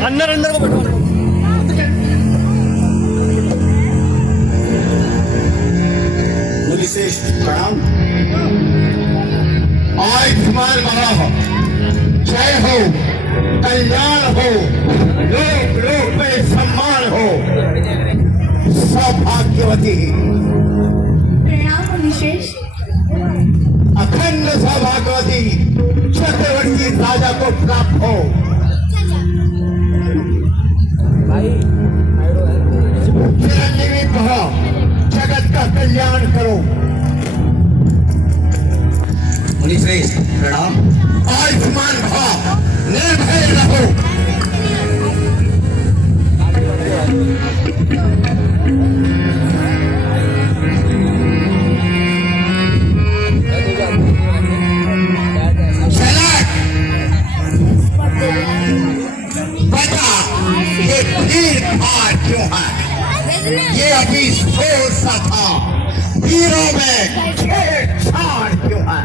अंदर अंदर को बैठो। विशेष प्रणाम। आयुष्मान भव हो, जय हो, कल्याण हो, लोक लोक में सम्मान हो, सौभाग्यवती प्रणाम विशेष। अखंड सौभाग्यवती चक्रवर्ती राजा को प्राप्त हो। चिरंजीवी कहो, जगत का कल्याण करो। मुनिश्रेष्ठ प्रणाम। आयुष्मान भव, निर्भय रहो। बता ये भीड़ भाड़ क्यों है? ये अभी सोच सा था, वीरों में छेड़छाड़ क्यों है?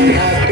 है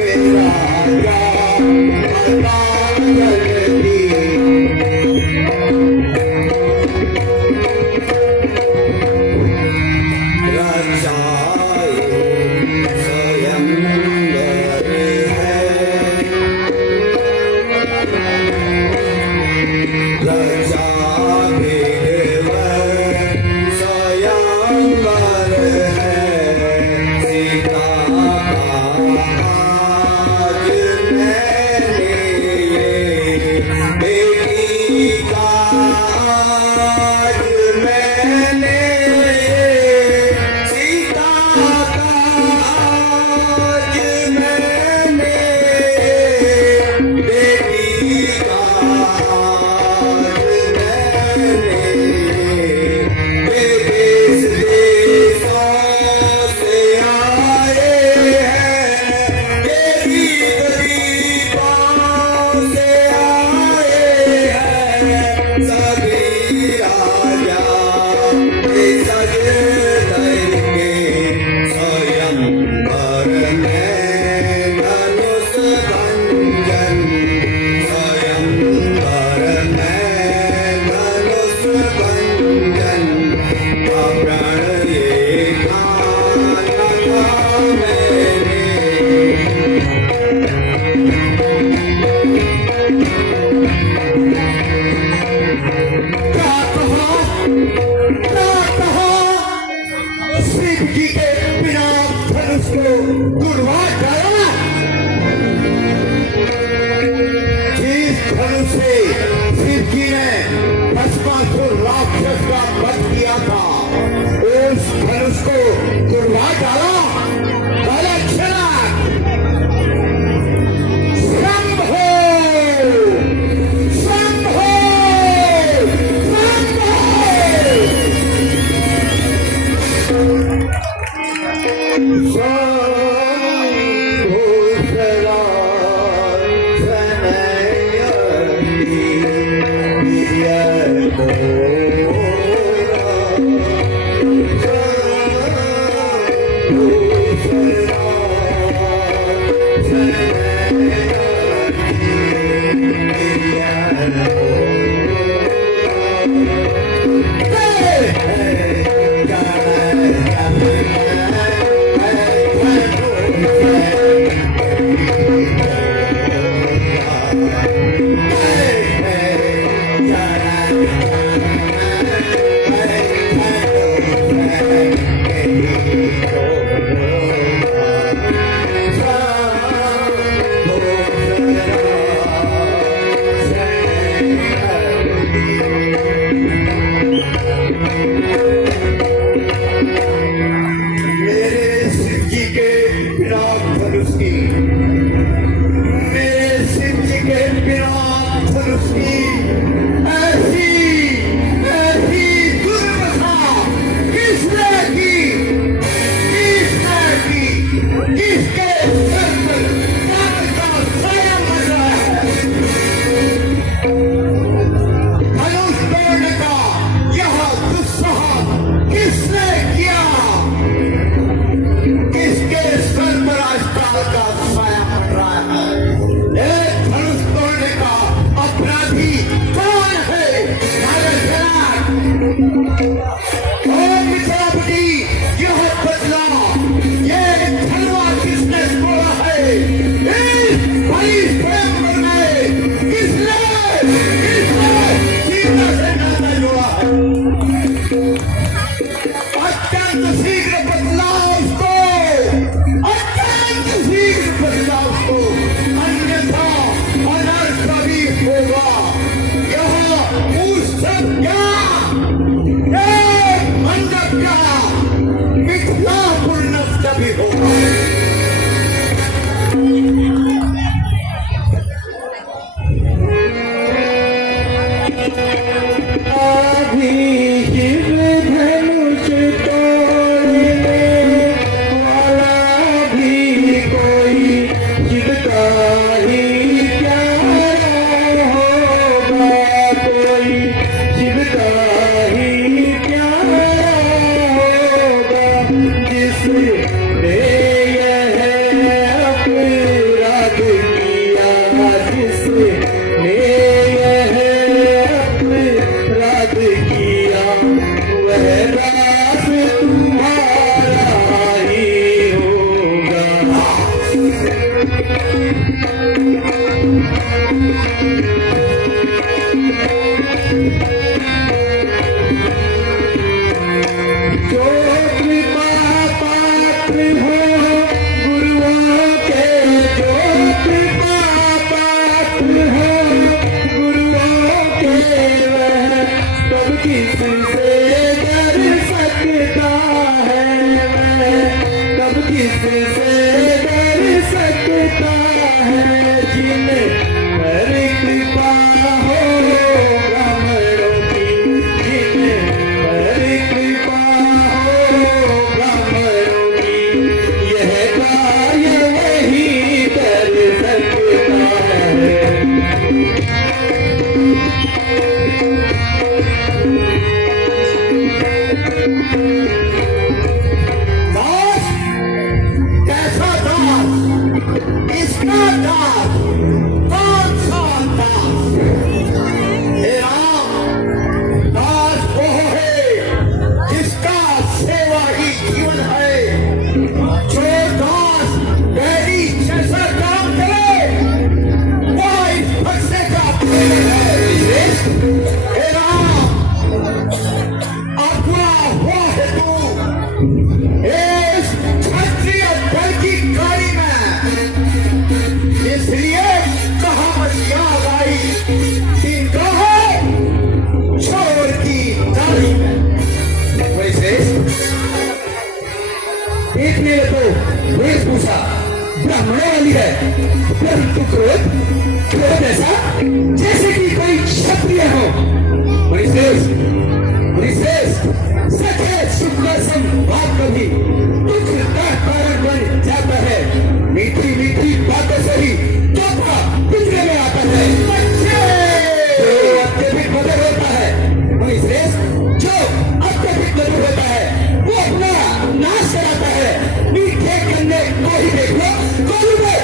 मेरे शिव जी के विराट धनुष की, मेरे शिव जी के विराट धनुष की ऐसी ऐसी दुर्दशा किसने की, किसने की, किसके सर पर काल का साया बन रहा है। धनुष तोड़ने का यह दुस्साहस किसने किया, किसके सर पर आज काल का साया पड़ रहा है। ये धनुष तोड़ने का अपराधी कौन है? ओ मित्रापति, यह बदला, ये धनवा किसने तोड़ा है? इस बड़ी स्वयंवर में किसने सीता से नाता जोड़ा है? अत्यंत शीघ्र बदलाव उसको, अत्यंत शीघ्र बदलाव उसको, अन्यथा अनर्थ भी होगा। यह उस सब क्या, ये मंडप क्या, मिथिलापुर नष्ट भी होगा। देखने तो वेशभूषा ब्राह्मणों वाली है, परंतु क्रोध क्रोध ऐसा जैसे कि कोई क्षत्रिय हो। मुनिश्रेष्ठ, मुनिश्रेष्ठ, सच है शुक्र संवाद कभी दुख का कारण मीठी बातों से ही चौथा पिंजरे में आता है। जो अत्यधिक मधुर होता है वही श्रेष्ठ, जो अत्यधिक मधुर होता है वो अपना नाश कराता है। मीठे कन्ने को ही देख लो, गोलू में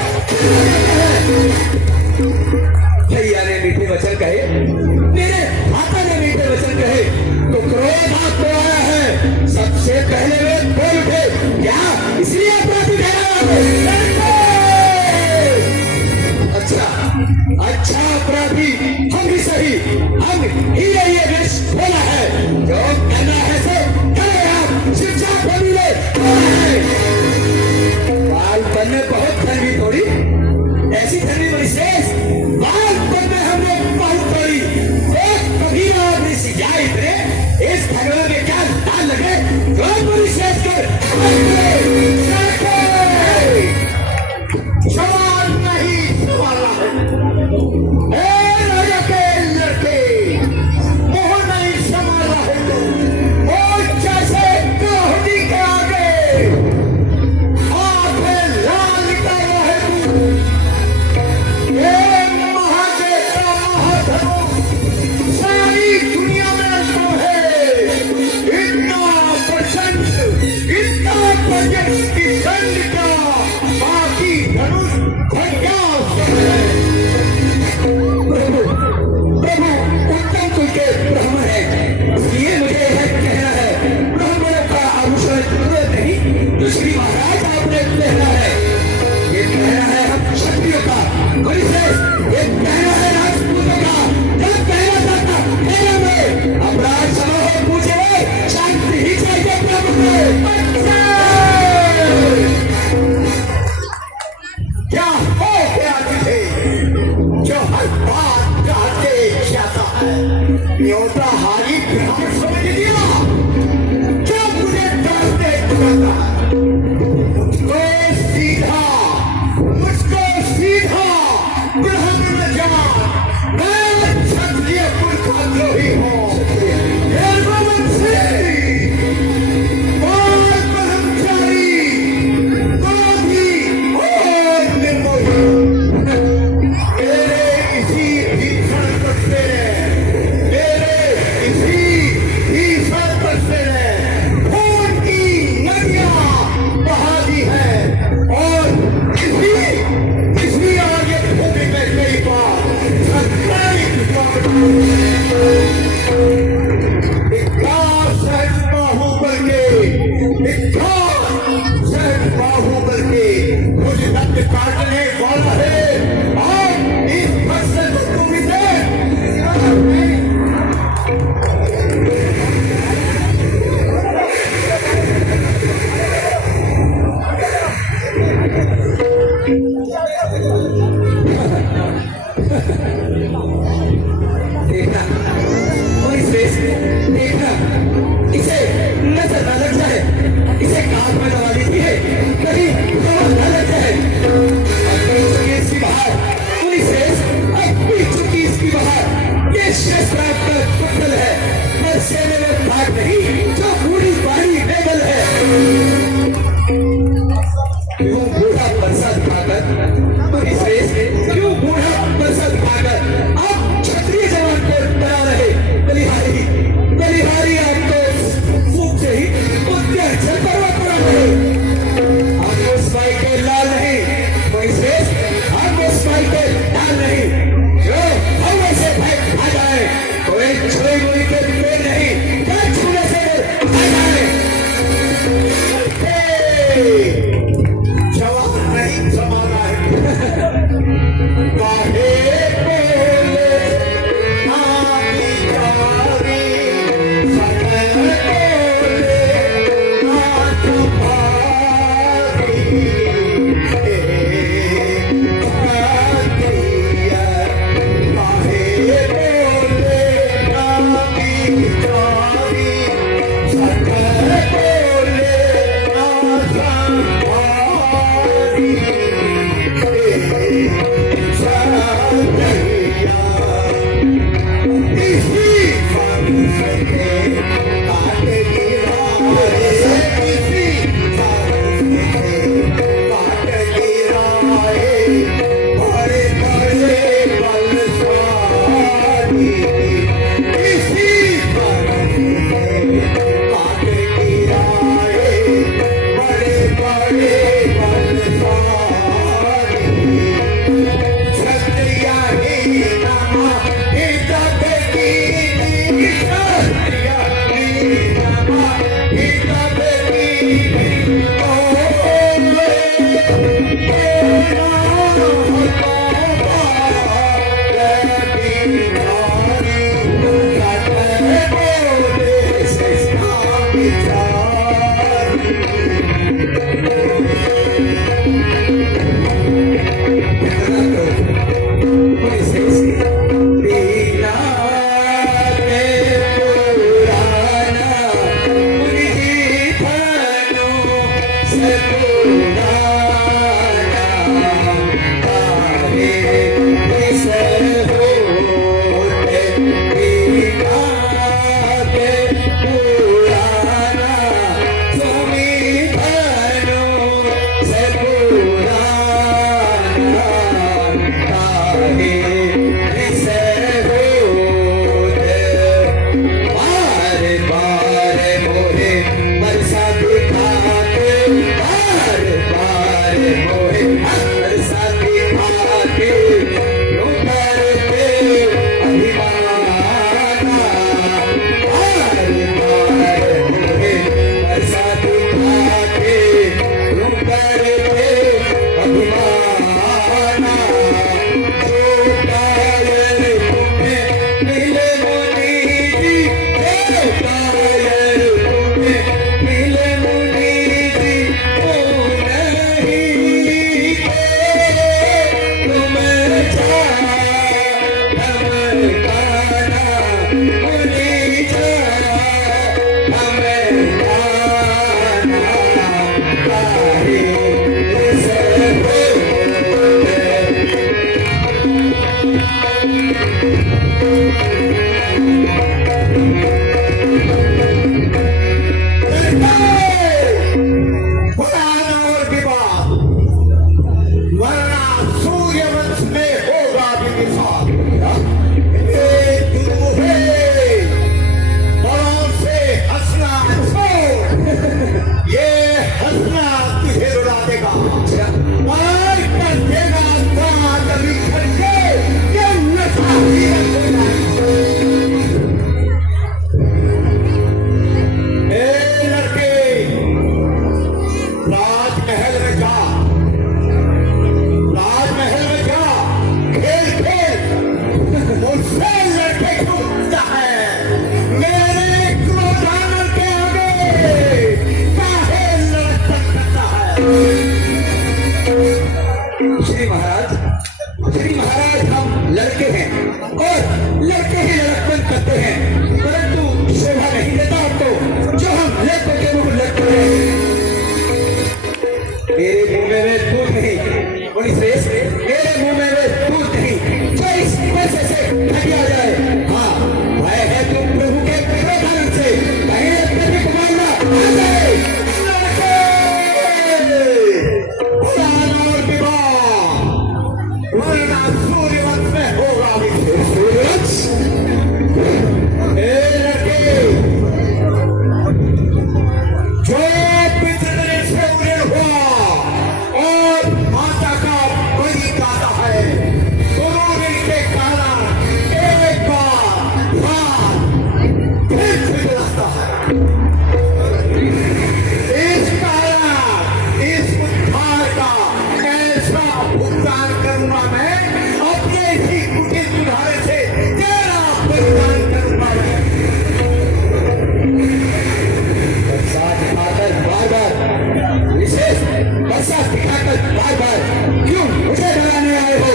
भैया ने मीठे वचन कहे, मेरे माता ने मीठे वचन कहे, तो क्रोध आपको आया है। सबसे पहले वे बोल उठे, क्या इसलिए अपराधी ठहराया? अच्छा अच्छा, अपराधी हम ही सही, हम ही ये विष बोला है। जो कहना है सो करे आप, शिक्षा खोली ले बालपन में बहुत ठंडी थोड़ी, ऐसी ठंडी बड़ी शेष बालपन में हमने बहुत थोड़ी। कभी और ऋषि जाए इतने इस ठंडे में क्या डाल लगे, जो बड़ी शेष कर सवाल नहीं सवाल है। ए लड़के लड़के मोह नहीं संभाला है तो और जैसे कोहनी के आगे आंखें लाल कर रहे तू। ये महादेव का महाधनुष सारी दुनिया में तो है। इतना प्रचंड की दंड का बाकी धनुष भैया प्रभु प्रभु उत्तम कुल के ब्रह्म है, इसलिए मुझे यह कहना है ब्राह्मणों का आभूषण जरूरत नहीं, दूसरी महाराज आपने कहना है। ये कहना है हम क्षत्रियों का, ये कहना है राजपूतों का। जब कहना चाहता कहना में अपराध क्षमा हो पूछे, शांति ही चाहिए प्रभु को। क्या हो गया तुझे जो हर बात कहते जाता है? न्योता हारी ब्राह्मण समझ लिया, क्या मुझे डरते डरता है? मुझको सीधा ब्राह्मण जान श्री महाराज हम लड़के हैं और लड़के ही लड़कपन करते हैं, परंतु शोभा नहीं देता तो जो हम लड़कों के मुंह लड़ते हैं। मेरे मुंह में दूध नहीं, बोली श्रेष्ठ, मेरे मुंह में दूध नहीं जो इस पैसे से हटिया जाए। हाँ, भय है तुम प्रभु के क्रोधानंद से, कहीं अत्यधिक मारना आ जाए। पुराण और विवाह, वरना सूर्यवंश में होगा विशेष सूर्यवंश। ए लड़के, जो पितृ से उड़े हुआ और माता का बलि काटा है, दोनों मिलके खाना एक बार फिर खिलाता है। इस कारण इस उद्धार का ऐसा भुगतान करूंगा मैं, अपने ही कुटिल उद्धार से तेरा भुगतान करूंगा मैं। बरसात दिखाकर बार-बार, विशेष बरसात दिखाकर बार-बार क्यों मुझे डराने आए हो?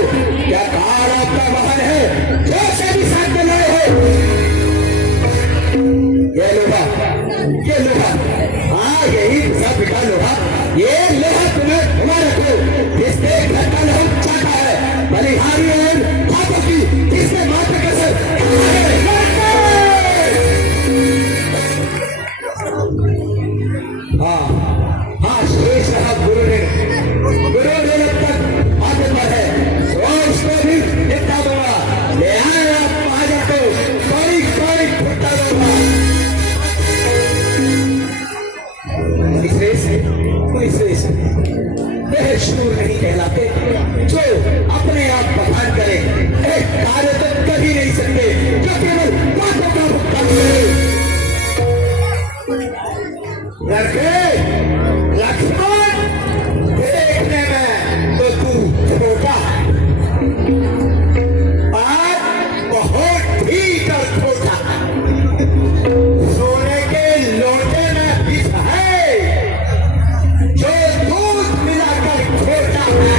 क्या कार आपका वाहन है जो सभी साथ में लाए हो? ये लोहा, हाँ यही सब बिका लोहा, ये लोहा तुम्हें घुमा रखो, जिसने घर का लोहा चाटा है, बलिहारी और हाथों की जिसने माथे कसर हाँ शेष रहा गुरु ने जब तक माथे पर है तो उसको भी निपटा दूंगा। ले आए आप महाजन को, कौड़ी कौड़ी फुटा दूंगा। वह शूर नहीं कहलाते जो अपने आप बखान करे, एक कार्य तो कभी नहीं सकते जो केवल बातों का भुगतान करे। लड़के, लक्ष्मण, देखने में तो तू छोटा और बहुत ही छोटा, सोने के लोटे में विष है जो दूध मिलाकर छोटा है।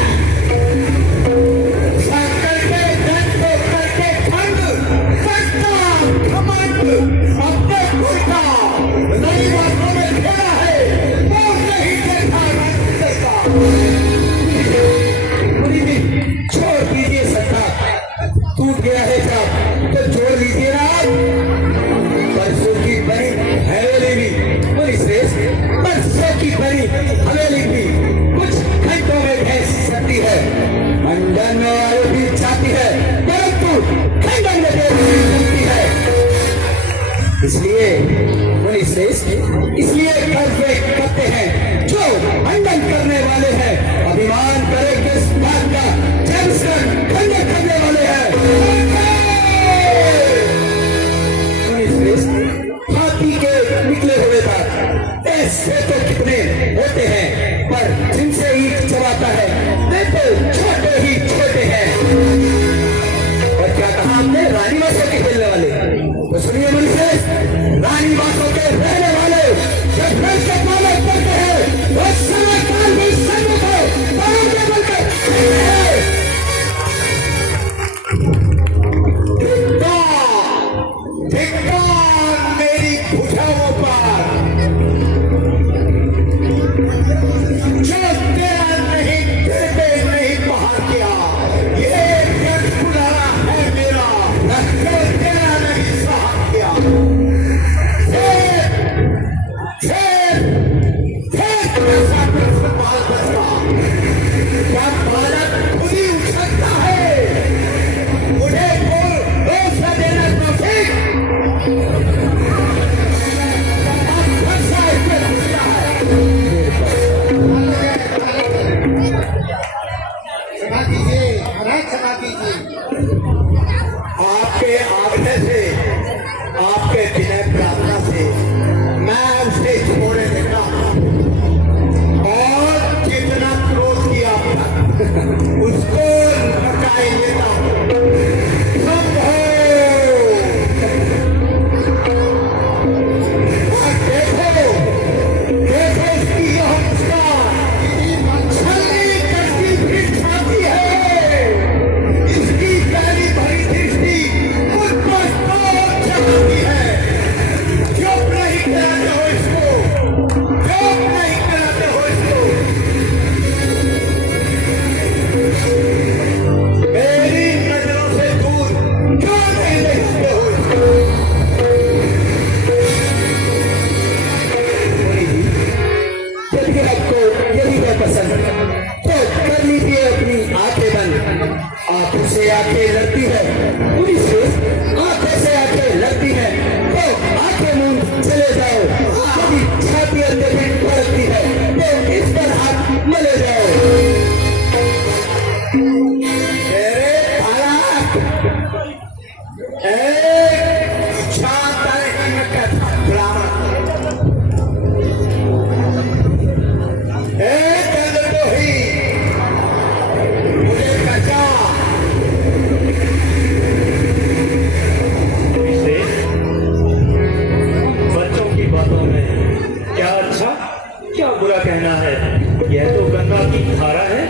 की धारा है,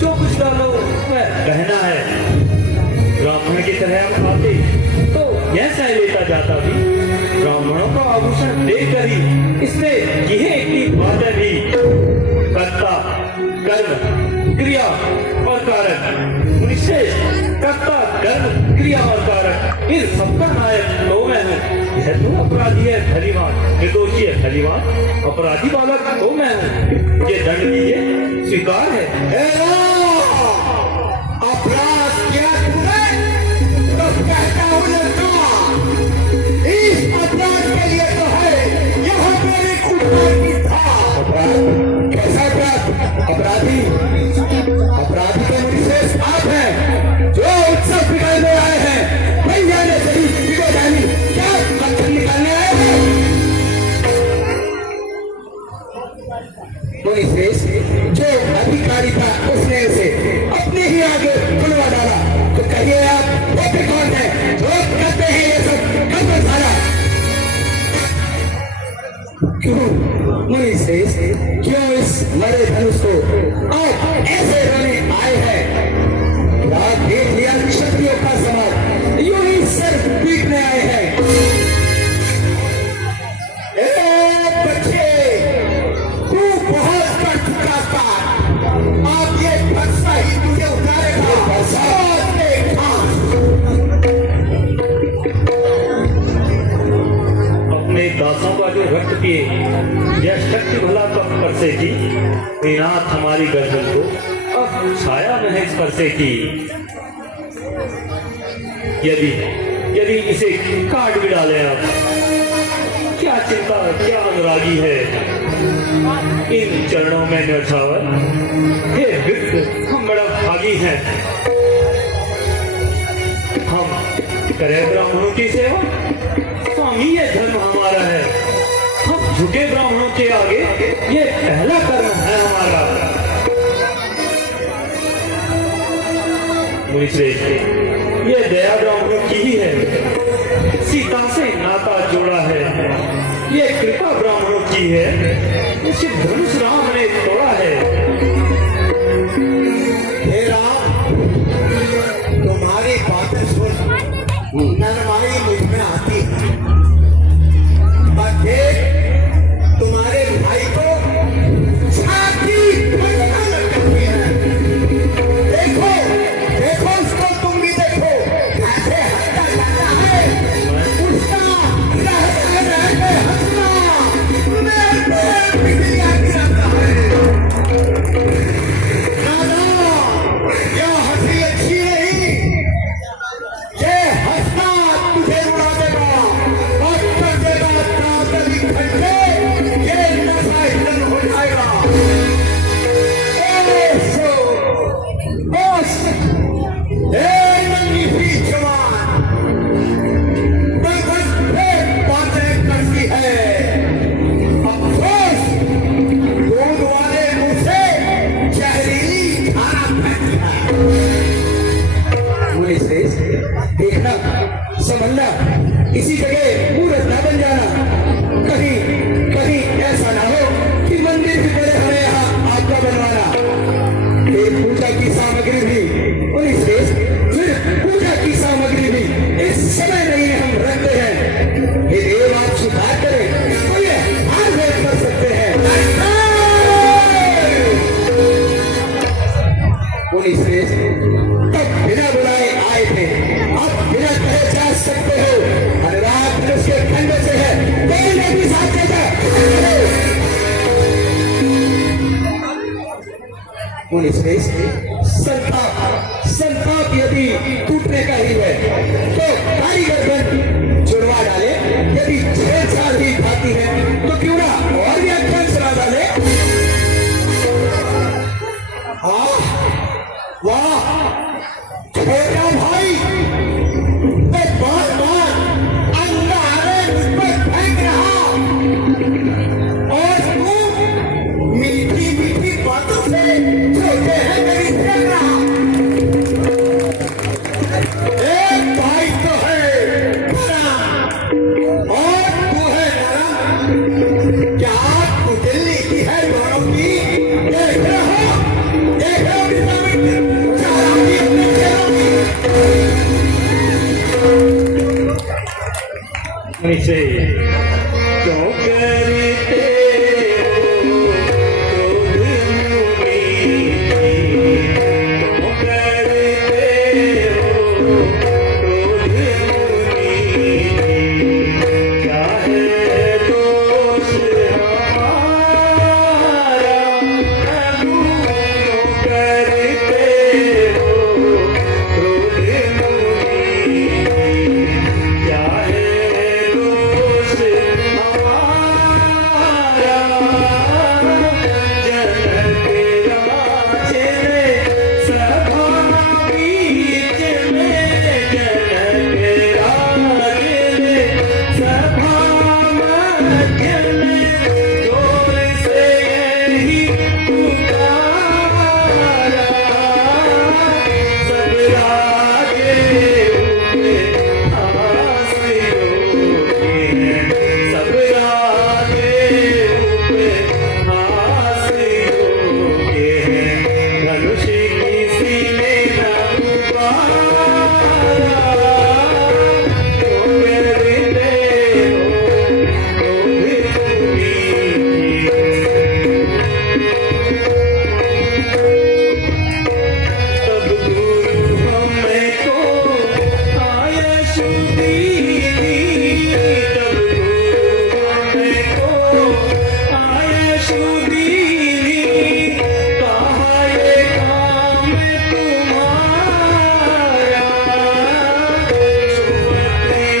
जो कुछ डालो वह बहना है। ब्राह्मण की तरह हम आते तो यह सह लेता जाता भी, ब्राह्मणों का आभूषण देखकर ही इसने यह एक बात भी कर्ता कर्म क्रिया और कारक निश्चय कर्ता कर्म क्रिया और कारक इन सबका नायक तो मैं हूँ। यह तो अपराधी है धलीवान, निर्दोषी है धलीवान, अपराधी बालक तो मैं हूँ। ये दंड कीजिए, स्वीकार है। अपराध किया तुमने तो कहता हूँ लड़का, इस अपराध के लिए तो है यहाँ मेरी कुटाई की था। अपराध कैसा अपराध? अपराधी अपराधी के निर्देश आप हैं जो उत्सव बिगाड़ने आए हैं। भैया ने सही बिगड़ानी क्या पत्थर निकालने आए हैं? मुनिश्रेष्ठ जो अधिकारी था उसने उसे अपने ही आगे खुलवा डाला। तो कहिए आप वो कौन है जो करते हैं ये सब कब सारा? क्यों मुनिश्रेष्ठ, क्यों इस मरे धनुष को आप ऐसे रोने आए हैं? रात देख लिया क्षत्रियों का समाज यूं ही सर पीटने आए हैं। बच्चे तू बहुत कर चुका था, आप ये फंसा ही तुझे उतारेगा। अपने दासों का जो रक्त पिए यह शक्ति भला कब परसेगी? नाथ हमारी गर्दन को अब छाया नहीं स्पर्शेगी। यदि यदि इसे काट भी डालें आप, क्या चिंता क्या अनुरागी है इन चरणों में न्यौछावर। हे विप्र, हम बड़ा भागी हैं, हम करें ब्राह्मणों की सेवा। स्वामी ये धर्म हमारा है, हम झुके ब्राह्मणों के आगे, ये पहला कर्म है हमारा। मुनिश्रेष्ठ, ये दया ब्राह्मणों की ही है, सीता से नाता जोड़ा है। ये कृपा ब्राह्मणों की है, इसे धनुष राम ने तोड़ा है। हे राम, तुम्हारी बातें सुन नरमाई मुझ में आती है। और देख तुम्हारे भाई को छाती फटना लगती है। देखो देखो उसको, तुम भी देखो कैसे हंसता जाता है। उसका रहते हंसना मेरे पे बिजलियां गिराता है। दादा, यह हंसी अच्छी नहीं, ये हंसना तुझे उड़ा देगा और कर देगा तातली खड्डे, ये नशा हिलन हो जाएगा। नन्ही सी जवान बरबस पे बातें करती है। अफसोस दूध वाले मुंह से जहरीली खाना फेंकती है। देखना समझना, इसी जगह मूर्ख ना बन जाना। कहीं कहीं ऐसा ना हो कि मंदिर भी पड़े हमें यहाँ आपका बनवाना। एक पूजा की सामग्री भी फिर पूजा की सामग्री भी इस समय नहीं हम रखते हैं। ये देव आप सुधार करें तो ये हार वेद कर सकते हैं। मुनिश्रेष्ठ तब बिना बुलाए आए थे, अब बिना कहे जा सकते हो। अनुराग धनुष के खंड से है, तेरे भी साथ जा। मुनिश्रेष्ठ, संताप यदि टूटने का ही है तो कारीगर बन जुड़वा डाले। यदि छेड़छाड़ ही खाती है तो क्यों ना और भी अक्षर चला डाले। वाह छोटा भाई, मैं बार बार अंगारे मुझ पर फेंक रहा और तू मीठी मीठी बातों से छोटे हैं मेरी प्रेरणा। एक भाई तो है बड़ा और तू है नरम। क्या कुटिल्ली की है दोनों की? देख रहे हो मुझसे क्यों करते हो क्रोध मुनि? क्यों करते हो क्रोध मुनि? क्या है दोष हमारा प्रभु? क्यों करते हो क्रोध मुनि? क्या है दोष हमारा? जनक राजे ने सभा बीच में, जनक राजे ने सभा मध्य में जोर से यही पुकारा। सब राजे उठे हासियों के हैं, सब राजे उठे हासियों के हैं। धनुष किसी ने न उतारा। क्यों करते हो क्रोध मुनि? तब गुरु हमको आयश दीनी, तब गुरु हमको आयश दीनी। कहा ये काम तुम्हारा, छुपत ही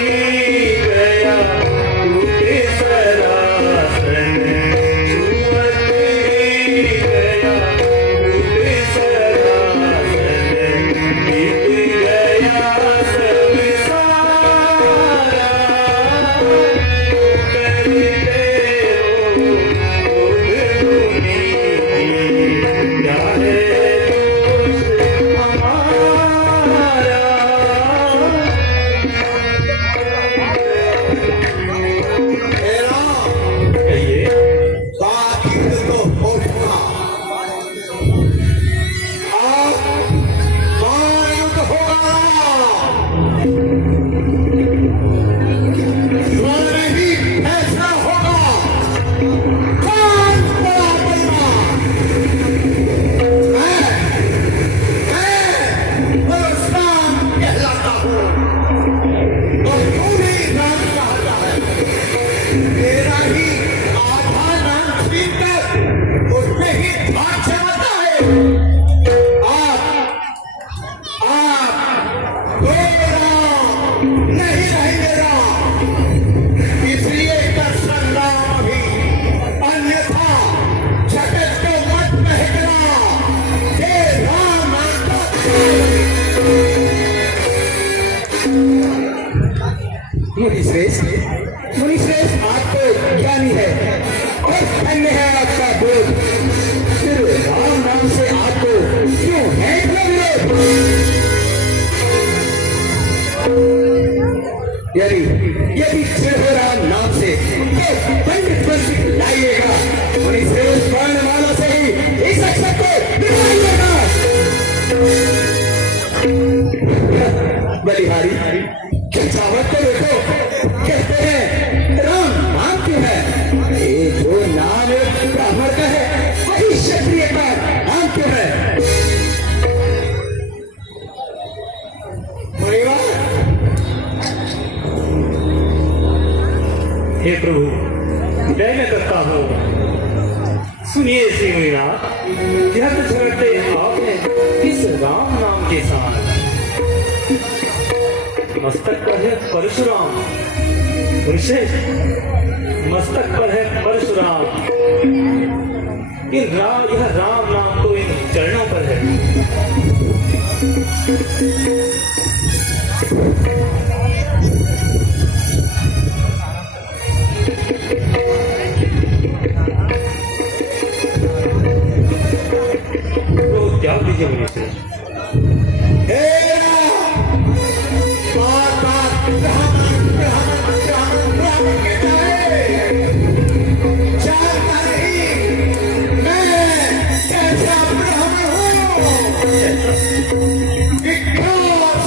गया टूटे सरासन, छुपत ही गया टूटे सरासन। बीत गया सब सारा। क्यों करते हो क्रोध मुनि? क्या है दोष हमारा? मेरा कहिए। बाकी तो हो चुका। अब महायुद्ध होगा। युद्ध में ही फैसला होगा कौन बड़ा बलवान। मैं परशुराम कहलाता हूँ और तू भी राम कहता है। मेरा ही आधा नाम छीनकर उसमें ही भाग चलाता है। आप दो राम नहीं रहेंगे राम, इसलिए कर संग्राम अभी, अन्यथा जगत को मत बहकना। हे राम आता मुनिश्रेष्ठ आपको ज्ञानी है और धन्य है आपका बोध। फिर राम नाम से आपको क्यों है विरोध? यदि फिर हो राम नाम से तो पंडित पंडित लाइएगा। मुनिश्रेष्ठ वर्णमाला से ही इस अक्षर को मिलाइएगा। बलिहारी खिंचावट को देखो, कहते हैं राम नाम क्यों है? ये जो नाम एक ब्राह्मण का है वही क्षत्रिय का नाम क्यों है? परिवार हे प्रभु, जय मैं करता हूँ। सुनिए श्री मुनिनाथ, झगड़ते झगड़ते आपने इस राम नाम के साथ मस्तक पर है परशुराम। ऋषिश, मस्तक पर है परशुराम। यह राम नाम तो इन चरणों पर है। तो त्याग दीजिए मुनिश्रेष्ठ। हे राम, बात ब्राह्मण के जाए। जानता नहीं मैं कैसा ब्राह्मण हूँ। विख्यात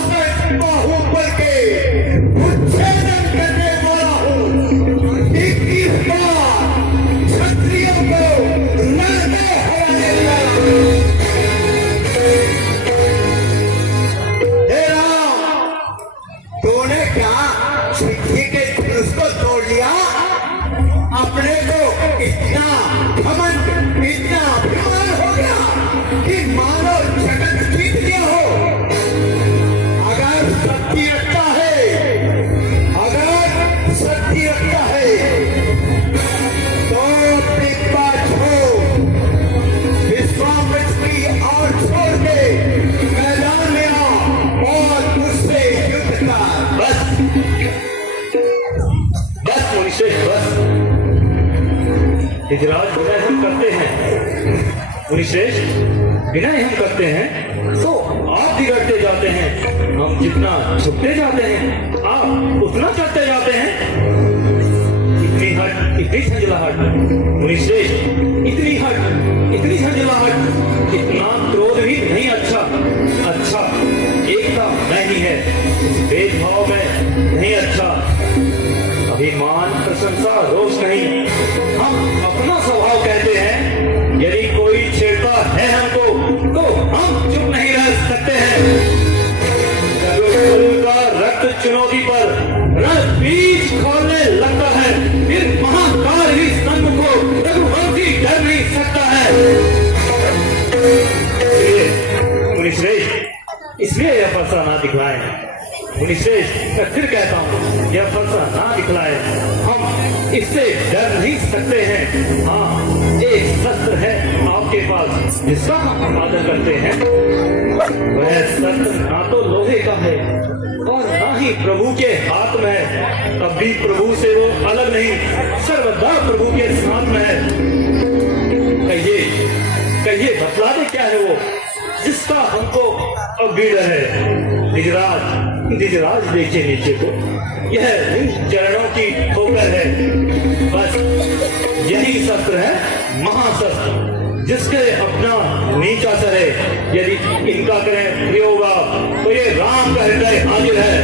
बाहुबल के उच्छेदन करने वाला हूँ। मानो जगत जीत गया हो। अगर शक्ति रखता है, अगर शक्ति रखता है तो टिप्पा छोड़, विश्वामित्र की और छोड़ के मैदान में आ और मुझसे युद्ध कर। बस बस मुनिश्रेष्ठ बस। हिजराज विनय हम करते हैं मुनिश्रेष्ठ, विनय हम करते हैं तो आप बिगड़ते जाते हैं। हम जितना झुकते जाते हैं आप उतना चढ़ते जाते हैं। इतनी हट, इतनी झंझलाहट मुनिश्रेष्ठ, इतनी हट, इतनी झंझलाहट, इतना क्रोध भी नहीं। अच्छा एकता नहीं है, भेदभाव में नहीं। अच्छा अभिमान, प्रशंसा, रोष नहीं। हम अपना स्वभाव कहते हैं। यदि कोई छेड़ता है हमको तो हम चुप नहीं रह सकते हैं। का रक्त चुनौती पर रण बीज खोलने लगता है, फिर महाकाल ही संग को रघुवंशी डर नहीं सकता है। मुनिश्रेष्ठ इसलिए यह फरसा ना दिखलाए मुनिश्रेष्ठ, मैं फिर कहता हूँ यह फरसा ना दिखलाए। हम इससे डर नहीं सकते हैं। हाँ एक शस्त्र है आपके पास जिसका हम आदर करते हैं। वह शस्त्र ना तो लोहे का है और ना ही प्रभु के हाथ में है। तब भी प्रभु से वो अलग नहीं, सर्वदा प्रभु के साथ में है। कहिए बतला दे क्या है वो जिसका हमको अब भी डर है। निजराज देखिए नीचे को, यह इन चरणों की ठोकर है। बस यही शस्त्र है महाशस्त्र, जिसके अपना नीचा करे। यदि इनका करें प्रयोग तो ये राम का हृदय हाजिर है।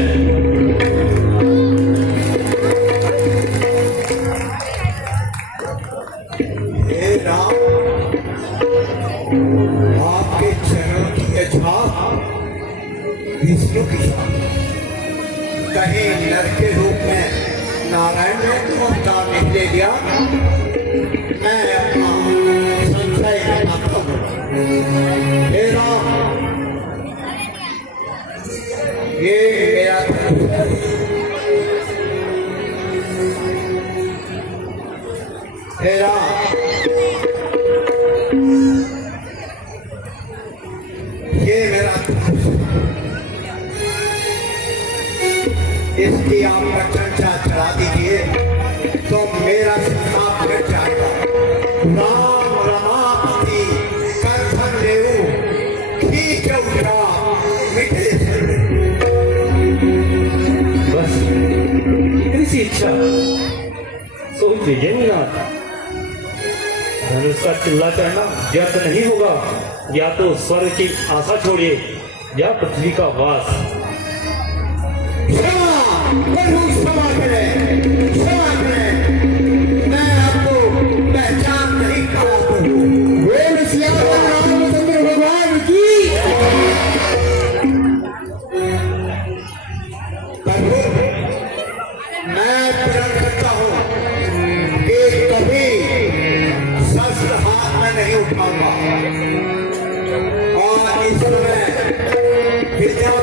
हे राम, आपके चरणों की छाप विष्णु की छाप, कहीं नर के रूप में नारायण ने अवतार निकले दिया। मैं अपना संशय बताता हूँ। हे राम, ये मेरा धनुष है। हे राम, ये मेरा धनुष है। इसकी आप प्रचर्चा चला दीजिए तो मेरा संताप मिट जाएगा। राम रमापति कंठन देऊ खींच उठा मिटे। बस इतनी सी इच्छा सोच लीजिए मीनाथ। धनुष का चिल्ला चढ़ना व्यर्थ नहीं होगा। या तो स्वर्ग की आशा छोड़िए या पृथ्वी का वास। प्रभु क्षमा करें, क्षमा करें। मैं आपको पहचान नहीं पा हूँ। बोल सियावर रामचंद्र भगवान की। प्रभु मैं प्रण करता हूँ कि कभी शस्त्र हाथ में नहीं उठाऊंगा और इस समय विद्या